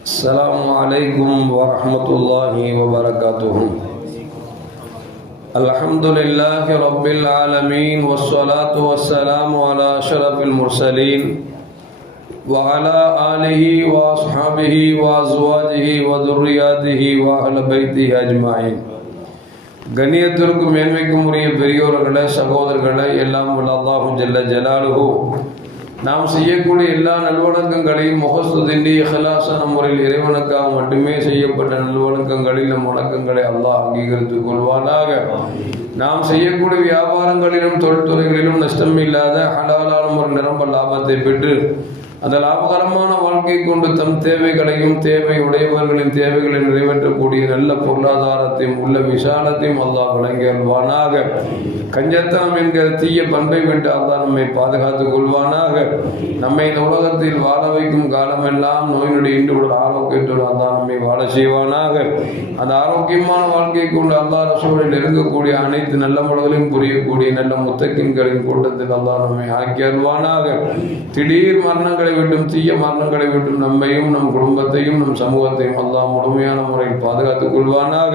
السلام عليكم ورحمة الله وبركاته الحمد لله رب العالمين والصلاة والسلام على أشرف المرسلين وعلى آله وأصحابه وأزواجه وذرياته وأهل بيته أجمعين கண்ணியத்திற்கும் மேன்மைக்கும் உரிய பெரியோர்களே சகோதரர்களே எல்லாம் வல்ல அல்லாஹு ஜல்ல ஜலாலுஹு நாம் செய்யக்கூடிய எல்லா நல்வணக்கங்களையும் முகஸ்துதின்றி இஹலாசன முறையில் இறைவனுக்காக மட்டுமே செய்யப்பட்ட நல்வணக்கங்களில் நம் வணக்கங்களை அல்லாஹ் அங்கீகரித்துக் கொள்வானாக. நாம் செய்யக்கூடிய வியாபாரங்களிலும் தொழில்துறைகளிலும் நஷ்டம் இல்லாத ஹலாலான ஒரு நிரம்ப லாபத்தை பெற்று அந்த லாபகரமான வாழ்க்கை கொண்டு தம் தேவைகளையும் தேவை உடையவர்களின் தேவைகளை நிறைவேற்றக்கூடிய நல்ல பொருளாதாரத்தையும் உள்ள விசாலத்தையும் அல்லாஹ் வழங்கியல்வானாக கஞ்சத்தனம் என்கிற தீய பண்பை விட்டு அல்லாஹ் நம்மை பாதுகாத்துக் கொள்வானாக. நம்மை இந்த உலகத்தில் வாழ வைக்கும் காலமெல்லாம் நோய் நொடி இன்று உள்ள ஆரோக்கியத்துடன் அல்லாஹ் நம்மை வாழ செய்வானாக. அந்த ஆரோக்கியமான வாழ்க்கை கொண்டு அல்லாஹ் ரசூலில் இருக்கக்கூடிய அனைத்து நல்ல முறைகளையும் புரியக்கூடிய நல்ல முத்தக்கின்களின் கூட்டத்தில் அல்லாஹ் நம்மை ஆக்கி திடீர் மரணங்களை விட்டும் தீய மரணங்களை விட்டும் நம்மையும் நம் குடும்பத்தையும் நம் சமூகத்தையும் எல்லாம் முழுமையான முறையில் பாதுகாத்துக் கொள்வானாக.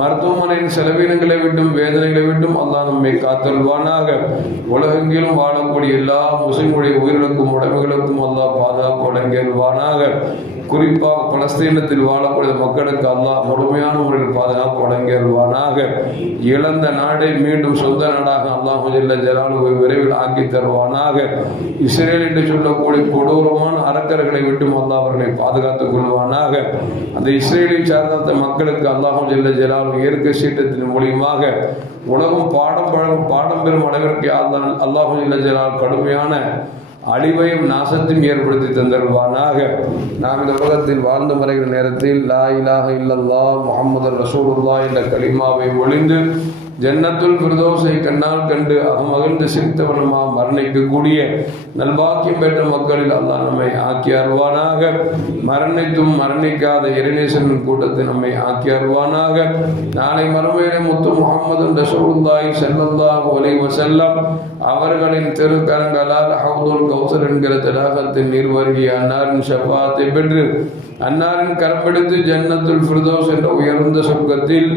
மருத்துவமனையின் செலவினங்களை விட்டும் வேதனைகளை விட்டும் அல்லாஹ் நம்மை காத்தல்வானாக உலகெங்கிலும் வாழக்கூடிய எல்லா முஸ்லிம்களுடைய உயிர்களுக்கும் உடமைகளுக்கும் அல்லாஹ் பாதுகாப்பு வழங்கியல்வானாக குறிப்பாக பலஸ்தீனத்தில் வாழக்கூடிய மக்களுக்கு அல்லாஹ் முழுமையான முறையில் பாதுகாப்பு வழங்கியல்வானாக இழந்த நாடை மீண்டும் சொந்த நாடாக அல்லாஹ் ஜல்ல விரைவில் ஆக்கி தருவானாக. இஸ்ரேல் என்று சொல்லக்கூடிய கொடூரமான அரக்கர்களை விட்டும் அல்லாஹ் அவர்களை பாதுகாத்துக் கொள்வானாக. அந்த இஸ்ரேலை சார்ந்த மக்களுக்கு அல்லாஹும் ஜெல்ல ஜெலாலும் இயற்கை சீட்டத்தின் மூலியமாக உலகம் பாடம் பழகும் பாடம் பெறும் அளவிற்கு அல்லாஹும் ஜெல்ல ஜெலால் கடுமையான அழிவையும் நாசத்தையும் ஏற்படுத்தி தந்தருவானாக நாம் இந்த உலகத்தில் வாழ்ந்து மறைகிற நேரத்தில் லா இலாக இல்லல்லா முகமது ரசூலுல்லா என்ற கலிமாவை ஒளிந்து ஜன்னத்துல் பிரதோசை கண்ணால் கண்டு அகமகிழ்ந்து சிரித்தவனமா மரணிக்கக்கூடிய நல்பாக்கியம் பெற்ற மக்களில் அல்லாஹ் நம்மை ஆக்கி அருவானாக மரணித்தும் மரணிக்காத இறைநேசனின் கூட்டத்தை நம்மை ஆக்கி அருவானாக நாளை மறுமையிலே முத்து முகமது ரசூலுல்லாஹி ஸல்லல்லாஹு அலைஹி அவர்களின் திருக்கரங்களால் ஹவுதுல் கௌசர் என்கிற தடாகத்தின் நீர் வருகிய அன்னாரின் ஷபாத்தை பெற்று அன்னாரின் கரம்பிடித்து ஜன்னத்துல் ஃபிர்தோஸ் என்ற உயர்ந்த சொர்க்கத்தில்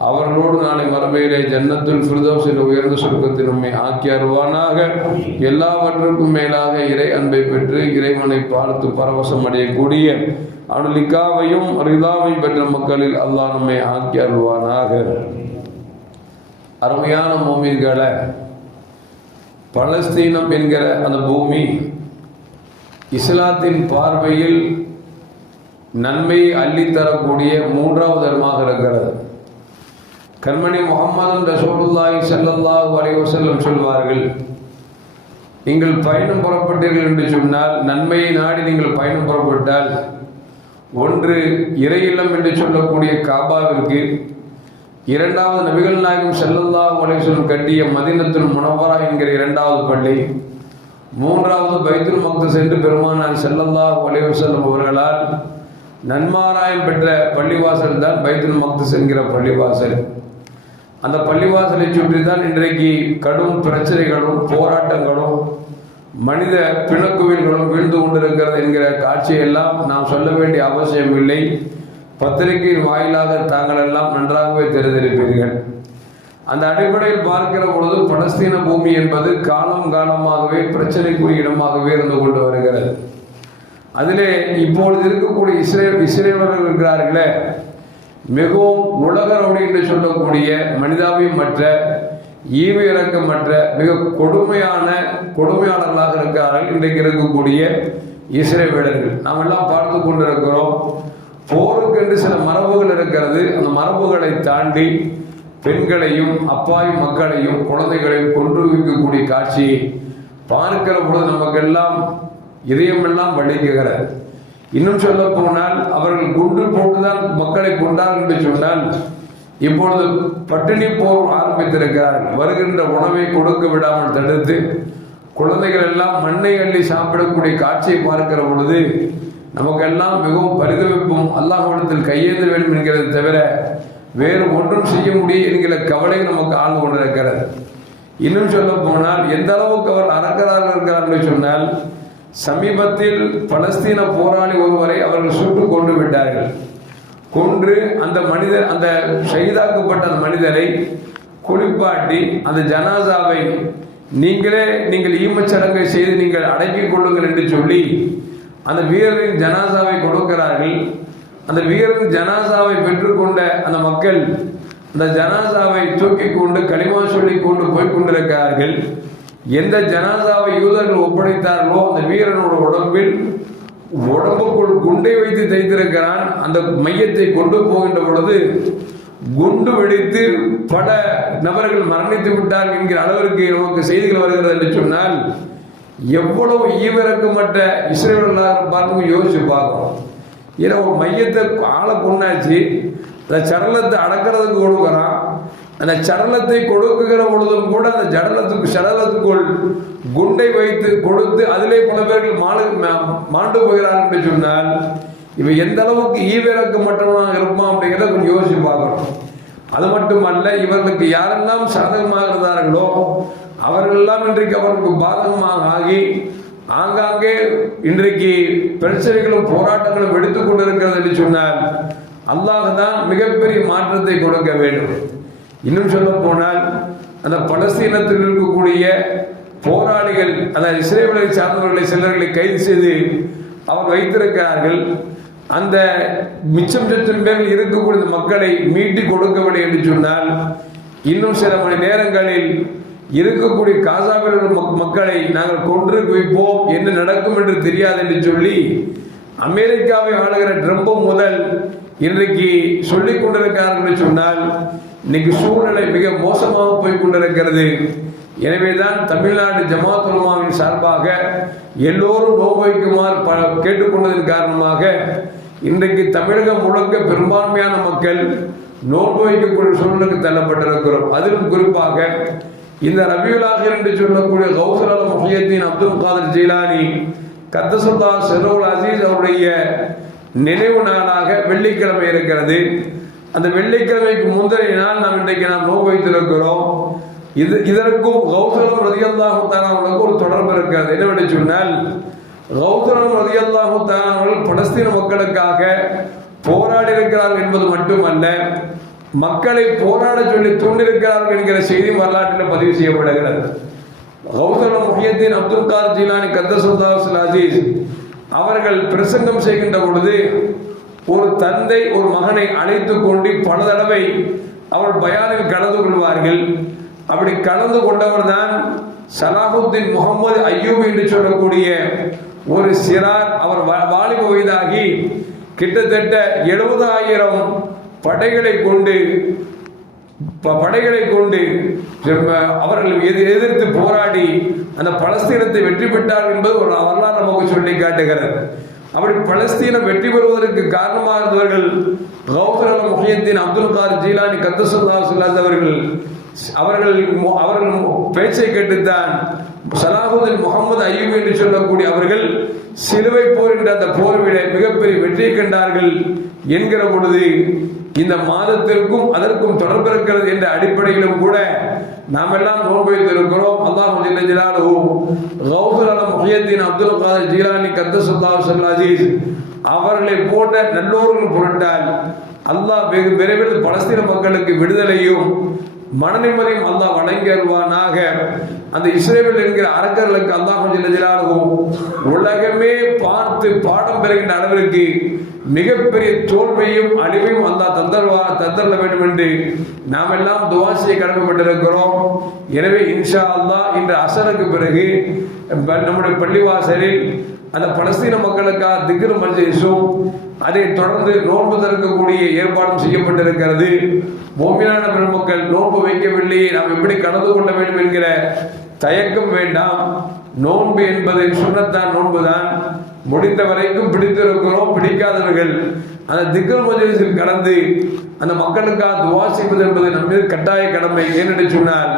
அவர்களோடு நாளை மரபையிலே ஜன்னத்துல் ஃபிர்தோஸ் என்ற உயர்ந்த சொர்க்கத்தில் நம்மை ஆக்கி அருவானாக எல்லாவற்றுக்கும் மேலாக இறை அன்பை பெற்று இறைவனை பார்த்து பரவசம் அடையக்கூடிய அனுலிக்காவையும் ரிதாவையும் பெற்ற மக்களில் அல்லாஹ் நம்மை ஆக்கி அருவானாக அருமையான மோமீன்களை பலஸ்தீனம் என்கிற அந்த பூமி இஸ்லாத்தின் பார்வையில் நன்மையை அள்ளித்தரக்கூடிய மூன்றாவது இடமாக இருக்கிறது. கண்மணி முகமது ரசூலுல்லாஹி செல்லல்லா அலைஹி சொல்வார்கள் நீங்கள் பயணம் புறப்பட்டீர்கள் என்று சொன்னால் நன்மையை நாடி நீங்கள் பயணம் புறப்பட்டால் ஒன்று இறையில்லம் என்று சொல்லக்கூடிய காபாவிற்கு இரண்டாவது நபிகள் நாயகம் செல்லல்லா அலைஹி கட்டிய மதினத்தின் முனவரா என்கிற இரண்டாவது பள்ளி. மூன்றாவது பைத்துல் மக்தஸ் என்று பெருமானார் செல்லல்லா அலைஹி அவர்களால் நன்மாராயம் பெற்ற பள்ளிவாசல் தான் பைத்துல் மக்தஸ் என்கிற பள்ளிவாசல். அந்த பள்ளிவாசலை சுற்றி தான் இன்றைக்கு கடும் பிரச்சனைகளும் போராட்டங்களும் மனித பிணக்குவில்களும் வீழ்ந்து கொண்டிருக்கிறது என்கிற காட்சியெல்லாம் நாம் சொல்ல வேண்டிய அவசியம் இல்லை பத்திரிகையின் வாயிலாக தாங்கள் எல்லாம் நன்றாகவே தெரிந்திருப்பீர்கள். அந்த அடிப்படையில் பார்க்கிற பொழுது பலஸ்தீன பூமி என்பது காலம் காலமாகவே பிரச்சனைக்குரிய இடமாகவே இருந்து கொண்டு வருகிறது. அதிலே இப்பொழுது இருக்கக்கூடிய இஸ்ரேல் இஸ்ரேலர்கள் இருக்கிறார்களே மிகவும் உலக ரவுடி என்று சொல்லக்கூடிய மனிதாபியமற்ற ஈவு இறக்கமற்ற மிக கொடுமையான கொடுமையாளர்களாக இருக்கிறார்கள். இன்றைக்கு இருக்கக்கூடிய இஸ்ரேவேலர்கள். நாம் எல்லாம் பார்த்து கொண்டிருக்கிறோம். போருக்கென்று சில மரபுகள் இருக்கிறது. அந்த மரபுகளை தாண்டி பெண்களையும் அப்பாவி மக்களையும் குழந்தைகளையும் கொன்று வைக்கக்கூடிய காட்சி பார்க்கிற பொழுது நமக்கெல்லாம் இதயமெல்லாம் வலிக்குகிறது இன்னும் சொல்ல போனால் அவர்கள் குண்டு போட்டுதான் மக்களை கொண்டார்கள் என்று சொன்னால் இப்பொழுது பட்டினி போர் ஆரம்பித்திருக்கிறார்கள் வருகின்ற உணவை கொடுக்க விடாமல் தடுத்து குழந்தைகள் எல்லாம் மண்ணை அள்ளி சாப்பிடக்கூடிய காட்சியை பார்க்கிற பொழுது நமக்கெல்லாம் மிகவும் பரிதவிப்பும் அல்லாஹ்விடத்தில் கையேந்த வேண்டும் என்கிறது தவிர வேறு ஒன்றும் செய்ய முடியும் என்கிற கவலை நமக்கு ஆழ்ந்து கொண்டிருக்கிறது. இன்னும் சொல்ல போனால் எந்த அளவுக்கு அவர் அறக்கிறார்கள் இருக்கிறார் என்று சொன்னால் சமீபத்தில் பலஸ்தீன போராளி ஒருவரை அவர்கள் சுட்டு கொண்டு விட்டார்கள். கொன்று அந்த மனிதர் அந்த ஷைதாக்கப்பட்ட அந்த மனிதரை குளிப்பாட்டி அந்த ஜனாசாவை நீங்களே நீங்கள் ஈமச்சடங்கை செய்து நீங்கள் அடக்கிக் கொள்ளுங்கள் என்று சொல்லி அந்த வீரரின் ஜனாசாவை கொடுக்கிறார்கள். அந்த வீரரின் ஜனாசாவை பெற்றுக்கொண்ட அந்த மக்கள் அந்த ஜனாசாவை தூக்கி கொண்டு களிமா சொல்லி கொண்டு போய் கொண்டிருக்கிறார்கள். எந்த ஜனாசாவை யூதர்கள் ஒப்படைத்தார்களோ அந்த வீரனோட உடம்பில் உடம்புக்குள் குண்டை வைத்து தைத்திருக்கிறான். அந்த மையத்தை கொண்டு போகின்ற பொழுது குண்டு வெடித்து பல நபர்கள் மரணித்து விட்டார்கள் என்கிற அளவிற்கு நமக்கு செய்திகள் வருகிறது என்று சொன்னால் எவ்வளவு ஈவிறக்கமற்ற இஸ்ரேலாக பார்க்கும் யோசிச்சு பார்க்கணும். ஏன்னா ஒரு மையத்தை ஆளை பொண்ணாச்சு அந்த சடலத்தை அடக்கிறதுக்கு கொடுக்குறான் அந்த சடலத்தை கொடுக்குகிற பொழுதும் கூட அந்த சடலத்துக்கு சடலத்துக்குள் குண்டை வைத்து கொடுத்து அதிலே பல பேர்கள் மாடு மாண்டு போகிறார்கள் என்று சொன்னால் இவன் எந்த அளவுக்கு ஈவிரக்கமற்றவனாக இருப்பான் அப்படிங்கிறத கொஞ்சம் யோசிச்சு பார்க்கணும். அது மட்டுமல்ல இவர்களுக்கு யாரெல்லாம் சாதகமாக இருந்தார்களோ அவர்களெல்லாம் இன்றைக்கு அவர்களுக்கு பாதகமாக ஆகி ஆங்காங்கே இன்றைக்கு பிரச்சனைகளும் போராட்டங்களும் எடுத்துக் கொண்டிருக்கிறது என்று சொன்னால் அல்லாஹ் தான் மிகப்பெரிய மாற்றத்தை கொடுக்க வேண்டும். இன்னும் சொல்ல போனால் அந்த பலஸ்தீனத்தில் இருக்கக்கூடிய போராளிகள் அந்த இஸ்ரேலை சார்ந்தவர்களை சிலர்களை கைது செய்து அவர் வைத்திருக்கிறார்கள். அந்த மிச்சம் சத்தின் பேரில் இருக்கக்கூடிய மக்களை மீட்டு கொடுக்கவில்லை என்று சொன்னால் இன்னும் சில மணி நேரங்களில் இருக்கக்கூடிய காசாவில் உள்ள மக்களை நாங்கள் கொன்று வைப்போம் என்ன நடக்கும் என்று தெரியாது என்று சொல்லி அமெரிக்காவை ஆளுகிற ட்ரம்ப் முதல் இன்றைக்கு சொல்லிக் கொண்டிருக்கிறார்கள் சொன்னால் இன்னைக்கு சூழ்நிலை மிக மோசமாக போய் கொண்டிருக்கிறது. எனவேதான் தமிழ்நாடு ஜமாத் உலமாவின் சார்பாக எல்லோரும் நோய் ப கேட்டுக்கொண்டதன் காரணமாக இன்றைக்கு தமிழகம் முழுக்க பெரும்பான்மையான மக்கள் நோன்பு வைக்கக்கூடிய சூழலுக்கு தள்ளப்பட்டிருக்கிறோம். அதிலும் குறிப்பாக இந்த ரபியுலாக என்று சொல்லக்கூடிய கௌசல் முஹியத்தின் அப்துல் காதர் ஜெயிலானி கத்தசுல்லா செரோல் அசீஸ் அவருடைய நினைவு நாளாக வெள்ளிக்கிழமை இருக்கிறது. அந்த வெள்ளிக்கிழமைக்கு முந்தைய நாள் நாம் இன்றைக்கு நாம் நோக்கு வைத்திருக்கிறோம். இது இதற்கும் கௌசலம் ரதியல்லாஹு ஒரு தொடர்பு இருக்கிறது. என்னவென்று சொன்னால் கௌசலம் ரதியல்லாஹு அவர்கள் பலஸ்தீன மக்களுக்காக போராடி இருக்கிறார்கள் என்பது மட்டுமல்ல மக்களை போராட சொல்லி தூண்டிருக்கிறார்கள் என்கிற செய்தி வரலாற்றில் பதிவு செய்யப்படுகிறது. கௌதரம் முஹியத்தின் அப்துல் கார் ஜீலானி கத்தசுல்லாஸ் அசீஸ் அவர்கள் பிரசங்கம் செய்கின்ற பொழுது ஒரு தந்தை ஒரு மகனை அழைத்து கொண்டு பல தடவை அவர் பயானில் கலந்து கொள்வார்கள். அப்படி கலந்து கொண்டவர் தான் சலாஹுத்தீன் முகமது ஐயூப் என்று சொல்லக்கூடிய ஒரு சிறார். அவர் வாலிப வயதாகி கிட்டத்தட்ட எழுபதாயிரம் படைகளை கொண்டு படைகளை கொண்டு அவர்கள் எதிர்த்து போராடி அந்த பலஸ்தீனத்தை வெற்றி பெற்றார் என்பது ஒரு வரலாறு நமக்கு சொல்லி காட்டுகிறது. அப்படி பலஸ்தீனம் வெற்றி பெறுவதற்கு காரணமாக இருந்தவர்கள் கௌசரம் முஹியத்தின் அப்துல் கார் ஜீலானி கத்தசுல்லா சொல்லாத அவர்கள் அவர்கள் அவர்கள் பேச்சை கேட்டுத்தான் சலாஹுதீன் முகமது ஐயூப் என்று சொல்லக்கூடிய அவர்கள் சிலுவை போர் என்ற அந்த போர்விட மிகப்பெரிய வெற்றியை கண்டார்கள் என்கிற பொழுது இந்த மாதத்திற்கும் அதற்கும் தொடர்பு இருக்கிறது என்ற அடிப்படையிலும் கூட நாம் எல்லாம் நோன்பு வைத்திருக்கிறோம் அல்லாஹ் ஜிலாலும் கௌசல் அலம் முஹியத்தின் அப்துல் காதர் ஜீலானி கத்தசுல்லா சல்லாஜீஸ் அவர்களை போன்ற நல்லோர்கள் பொருட்டால் அல்லாஹ் வெகு விரைவில் பலஸ்தீன மக்களுக்கு விடுதலையும் மனநிம்மதியும் அல்லாஹ் வழங்கி அந்த இஸ்ரேவில் இருக்கிற அரக்கர்களுக்கு அல்லாஹ் ஜில்லாகும் உலகமே பார்த்து பாடம் பெறுகின்ற அளவிற்கு மிகப்பெரிய தோல்வியும் அழிவையும் அந்த தந்தர்வா தந்தர வேண்டும் என்று நாம் எல்லாம் துவாசியை கடமைப்பட்டிருக்கிறோம். எனவே இன்ஷா அல்லா இந்த அசருக்கு பிறகு நம்முடைய பள்ளிவாசலில் அந்த பலஸ்தீன மக்களுக்காக திக்ரு மஜிஸும் அதை தொடர்ந்து நோன்பு திறக்கக்கூடிய ஏற்பாடும் செய்யப்பட்டிருக்கிறது. மோமியான பெருமக்கள் நோன்பு வைக்கவில்லை நாம் எப்படி கலந்து கொள்ள வேண்டும் என்கிற தயக்கம் வேண்டாம். நோன்பு என்பது சுண்ணத்தான் நோன்புதான். முடிந்த வரைக்கும் பிடித்திருக்கிறோம் பிடிக்காதவர்கள். அந்த திக்கல் மஜலிஸில் கடந்து அந்த மக்களுக்காக துவாசிப்பது என்பது நம்ம கட்டாய கடமை. ஏனென்று சொன்னால்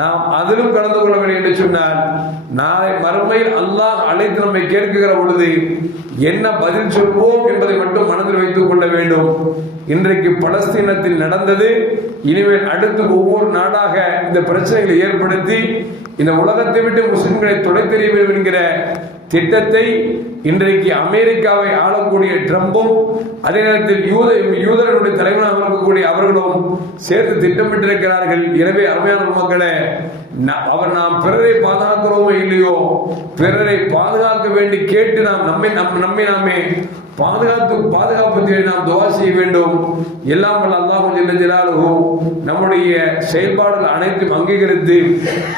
நாம் அதிலும் கலந்து கொள்ள வேண்டும் என்று சொன்னால் நாளை மறுமையில் அல்லாஹ் அழைத்து நம்மை கேட்குகிற பொழுது என்ன பதில் சொல்வோம் என்பதை மட்டும் மனதில் வைத்துக் கொள்ள வேண்டும். இன்றைக்கு பலஸ்தீனத்தில் நடந்தது இனிமேல் அடுத்து ஒவ்வொரு நாடாக இந்த பிரச்சனைகளை ஏற்படுத்தி இந்த உலகத்தை விட்டு முஸ்லிம்களை தொலைத்தெறிய வேண்டும் என்கிற திட்டத்தை இன்றைக்கு அமெரிக்காவை ஆளக்கூடிய ட்ரம்பும் அதே நேரத்தில் யூத யூதர்களுடைய தலைவனாக இருக்கக்கூடிய அவர்களும் சேர்த்து திட்டமிட்டிருக்கிறார்கள். எனவே அருமையான மக்களே அவர் நாம் பிறரை பாதுகாக்கிறோமோ இல்லையோ பிறரை பாதுகாக்க வேண்டி கேட்டு நாம் நம்மை நம் நம்மை நாமே பாதுகாத்து பாதுகாப்பதிலே நாம் துவா செய்ய வேண்டும். எல்லாம் வல்ல அல்லாஹ் ஜல்ல நம்முடைய செயல்பாடுகள் அனைத்தும் அங்கீகரித்து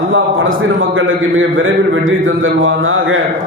அல்லாஹ் பலஸ்தீன மக்களுக்கு மிக விரைவில் வெற்றி தந்தல்வானாக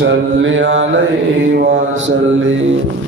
ஸல்லி அலைஹி வஸல்லிம்